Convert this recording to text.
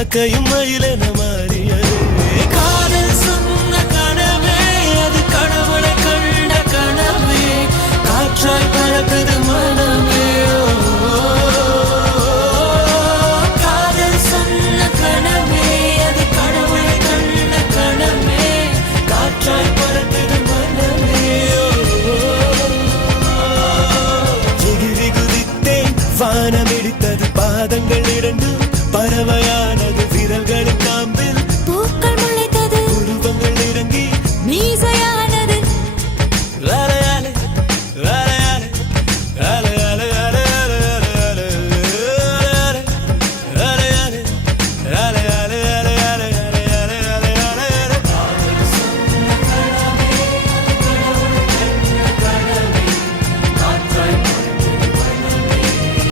காக்கையும் மயிலென மாறியது. காதல் சொன்ன கனவே அது கடவுளை கண்ட கனவே, காற்றாய் பறக்குது மனமே. காதல் சொன்ன கனவே அது கடவுளை கண்ட கனவே, காற்றாய் பறக்குது மனமே. எகிரி குதித்தேன், வானம் இடித்தது, பாதங்கள் இரண்டு பறவையானது, விரல்களின்